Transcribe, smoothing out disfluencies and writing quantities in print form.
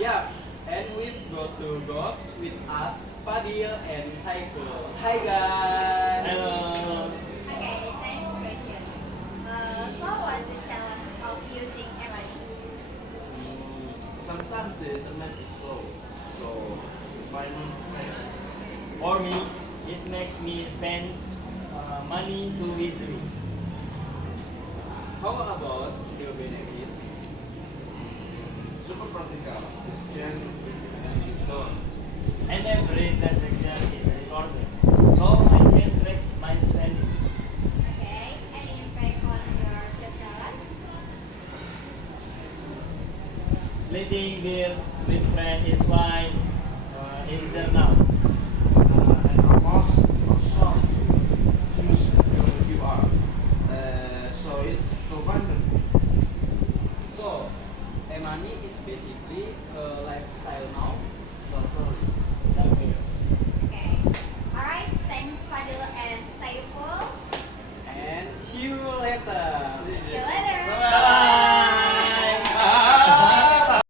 Yeah, and we've got two ghosts with us, Padil and Saiful. Hi guys! Hello. Okay, next question. So what's the challenge of using Emily? Sometimes the internet is slow, so payment fail. For me, it makes me spend money too easily. How about the benefits? Super practical. Scan and done. And every transaction is recorded, so I can track my spending. Okay, any impact on your social life? Splitting bills with friends is why easier now. And our boss also use your QR. So it's convenient. So, e-money is basically a lifestyle now. Totally. Somewhere. Okay. Alright, thanks Fadil and Saiful. And see you later!